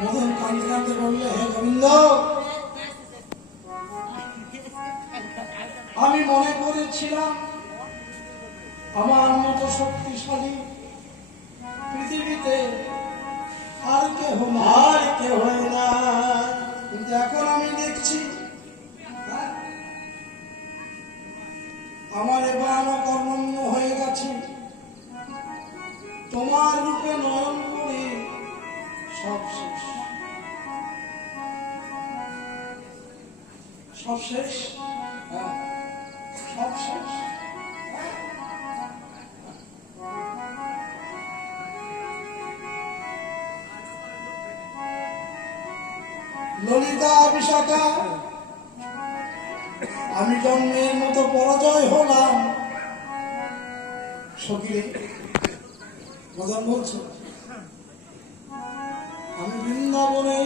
মদন কাঁদতে কাঁদতে বললে, হে গোবিন্দ, আমি মনে করেছিলাম আমার মতো শক্তিশালী পৃথিবীতে আর কেহ না, কিন্তু এখন আমি দেখছি আমার এবার কর্মণ্য হয়ে গেছে। তোমার রূপে নয়ন করে সব শেষ, সব শেষ, সব শেষ। ললিতা বিশাখা, আমি জন্মের মতো পরাজয় হলাম। সখী মদন বলছে, আমি বৃন্দাবনে